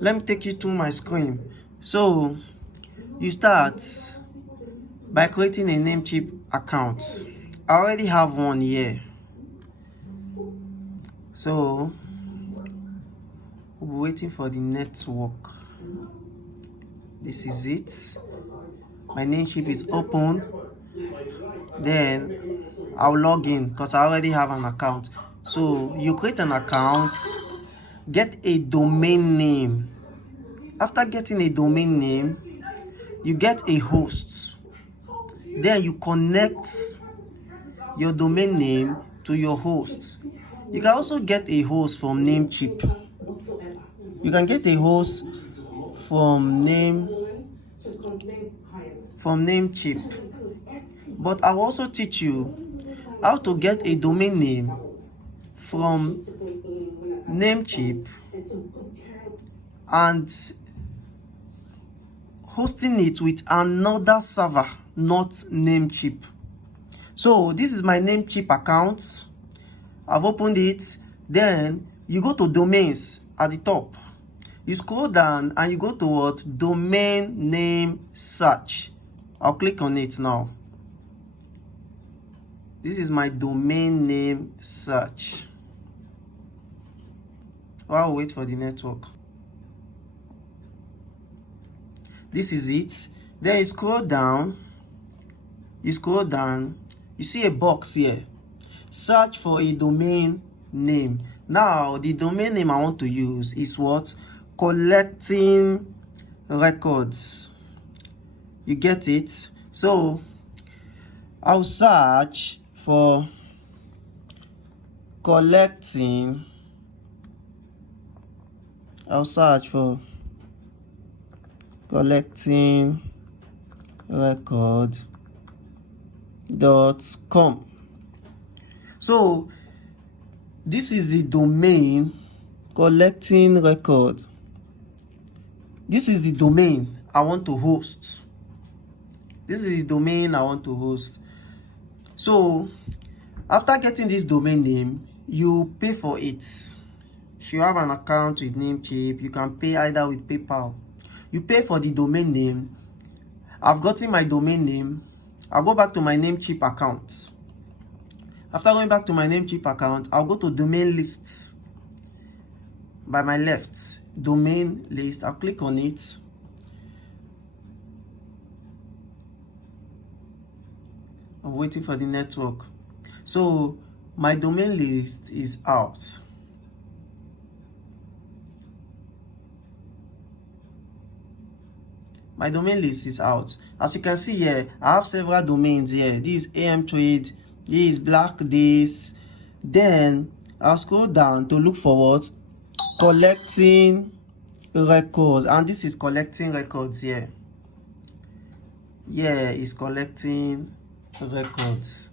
let me take you to my screen. So you start by creating a Namecheap account. I already have one here, so we'll be waiting for the network. This is it. My Namecheap is open. Then I'll log in because I already have an account. So you create an account, get a domain name. After getting a domain name, you get a host. Then you connect your domain name to your host. You can also get a host from Namecheap. You can get a host from Namecheap. But I will also teach you how to get a domain name from Namecheap and hosting it with another server, not Namecheap. So this is my Namecheap account. I've opened it. Then you go to domains at the top. You scroll down and you go to what? Domain name search. I'll click on it now. This is my domain name search. I'll wait for the network. This is it. Then you scroll down. You see a box here. Search for a domain name. Now, the domain name I want to use is what? Collecting Records. You get it? So, I'll search for collecting. Record.com. So this is the domain, collecting record. This is the domain I want to host. So after getting this domain name, you pay for it. If you have an account with Namecheap, you can pay either with PayPal. You pay for the domain name. I've gotten my domain name. I'll go back to my Namecheap account. After going back to my Namecheap account, I'll go to domain lists. By my left, domain list. I'll click on it. I'm waiting for the network. So my domain list is out. My domain list is out. As you can see here, I have several domains here. This is AM Trade, this is Black This. Then I'll scroll down to look for what? Collecting Records. And this is Collecting Records here. Yeah, it's Collecting Records.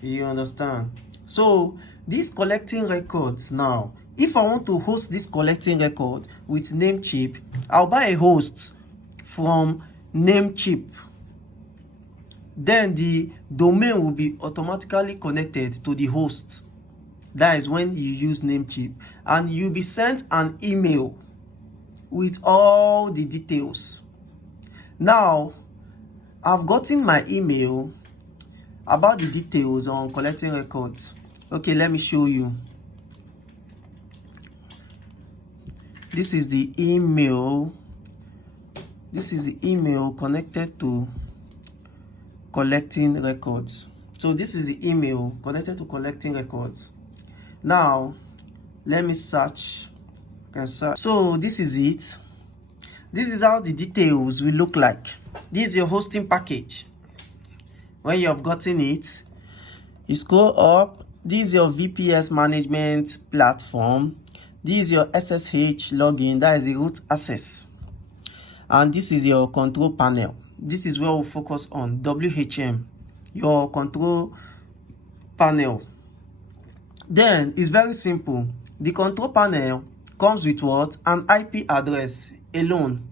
You understand? So this Collecting Records now, if I want to host this Collecting Record with Namecheap, I'll buy a host from Namecheap. Then the domain will be automatically connected to the host. That is when you use Namecheap, and you'll be sent an email with all the details. Now, I've gotten my email about the details on Collecting Records. Okay, let me show you. This is the email. This is the email connected to Collecting Records. So this is the email connected to Collecting Records. Now, let me search. So this is it. This is how the details will look like. This is your hosting package. When you have gotten it, you scroll up. This is your VPS management platform. This is your SSH login. That is the root access. And this is your control panel. This is where we'll focus on WHM, your control panel. Then it's very simple. The control panel comes with what? An IP address alone.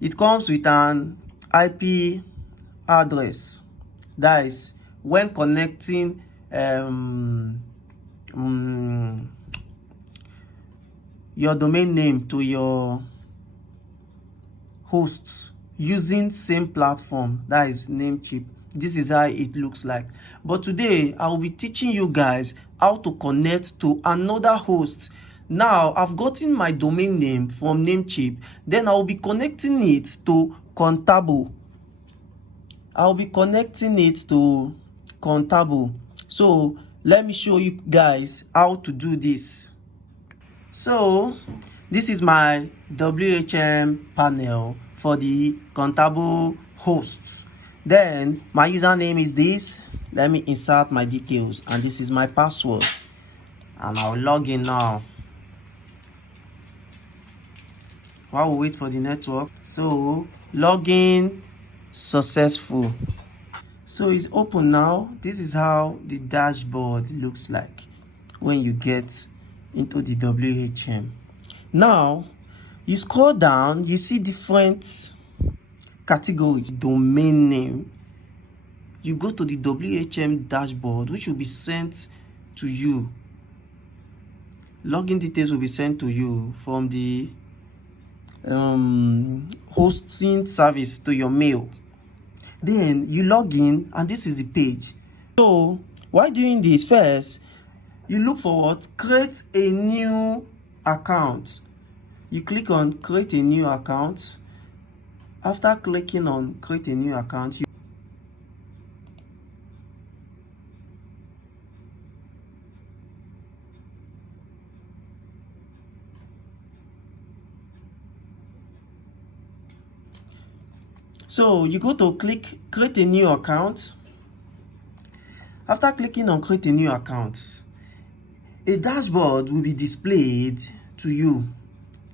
It comes with an IP address. That is when connecting your domain name to your hosts using same platform, that is Namecheap. This is how it looks like. But today I will be teaching you guys how to connect to another host. Now I've gotten my domain name from Namecheap, then I will be connecting it to Contabo. So let me show you guys how to do this. So this is my WHM panel for the Contabo hosts. Then my username is this. Let me insert my details, and this is my password, and I'll log in now while we wait for the network. So login successful. So it's open now. This is how the dashboard looks like when you get into the WHM. Now you scroll down, you see different categories. Domain name, you go to the WHM dashboard, which will be sent to you. Login details will be sent to you from the hosting service to your mail. Then you log in, and this is the page. So while doing this, first you look for what? Create a new account. You click on create a new account. After clicking on create a new account, so you go to click create a new account. After clicking on create a new account, a dashboard will be displayed to you.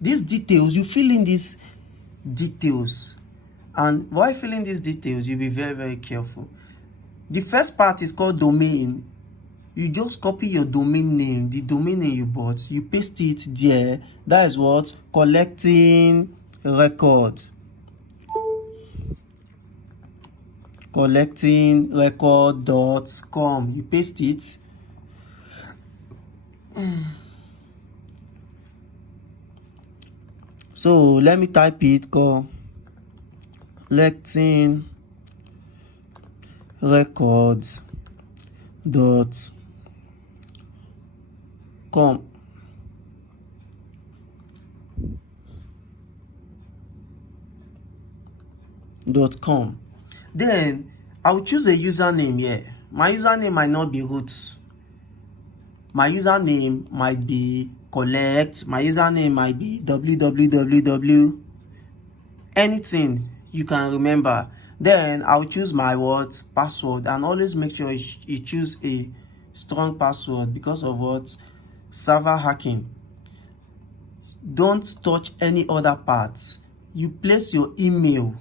These details, you fill in these details, and while filling these details, you'll be very careful. The first part is called domain. You just copy your domain name, the domain name you bought, you paste it there. That is what? Collecting record. collectingrecord.com. You paste it. So let me type it. collectingrecords.com. Then I'll choose a username here. My username might not be root. My username might be collect. My username might be www. Anything you can remember. Then I'll choose my password, and always make sure you choose a strong password because of what? Server hacking. Don't touch any other parts. You place your email.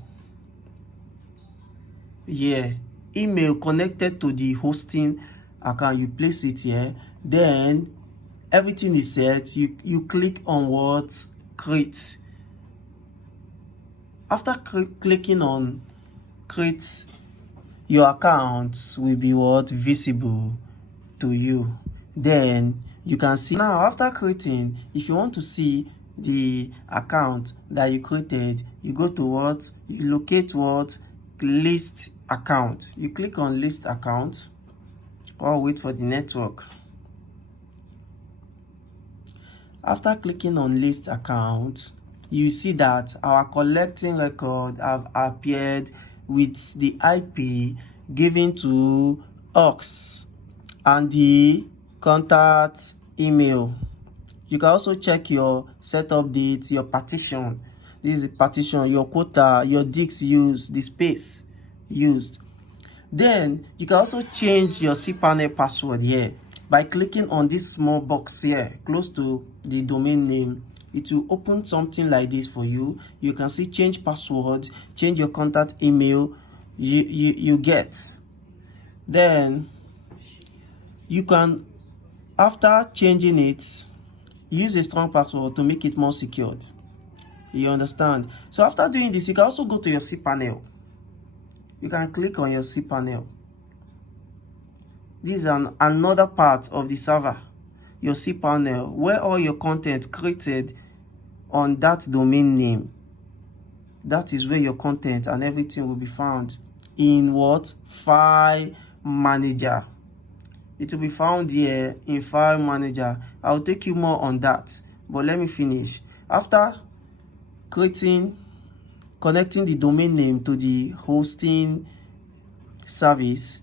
Email connected to the hosting account. You place it here. Then everything is set. You click on what? Create. After clicking on create, your account will be what? Visible to you. Then you can see. Now after creating, if you want to see the account that you created, you go to what? You locate what? List account. You click on list account, or wait for the network. After clicking on list account, you see that our collecting record have appeared with the IP given to us and the contact email. You can also check your setup date, your partition. This is a partition, your quota, your disk used, the space used. Then you can also change your cPanel password here by clicking on this small box here close to the domain name. It will open something like this for you. You can see change password, change your contact email. You get. Then you can, after changing it, use a strong password to make it more secured. You understand? So after doing this, you can also go to your cPanel. You can click on your cPanel. This is another part of the server. your cPanel, where all your content created on that domain name. That is where your content and everything will be found. In what? File Manager. It will be found here in File Manager. I'll take you more on that, but let me finish. After connecting the domain name to the hosting service,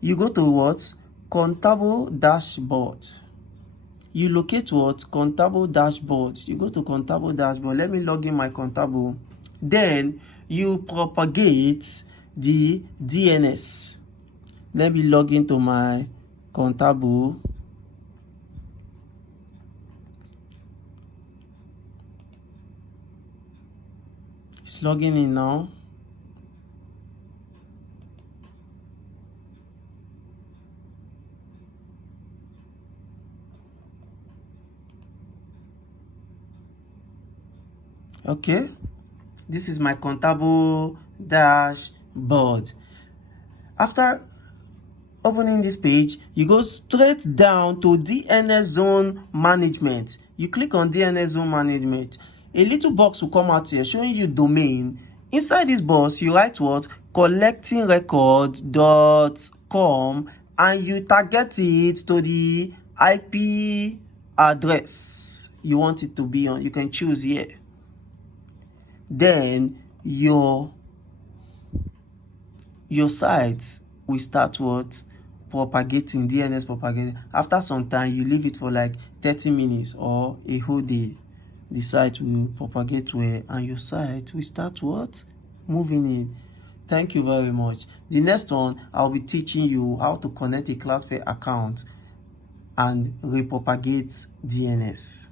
you go to what? Contabo Dashboard. You locate what? Contabo Dashboard. You go to Contabo Dashboard. Let me log in my Contabo. Then you propagate the DNS. Let me log into my Contabo. It's logging in now. Okay, this is my Contabo dashboard. After opening this page, you go straight down to DNS zone management. You click on DNS zone management. A little box will come out here showing you domain. Inside this box, you write what? collectingrecords.com, and you target it to the IP address you want it to be on. You can choose here. Then your site will start what? Propagating, DNS propagating. After some time, you leave it for like 30 minutes or a whole day. The site will propagate well, and your site will start what? Moving in. Thank you very much. The next one, I'll be teaching you how to connect a Cloudflare account and repropagate DNS.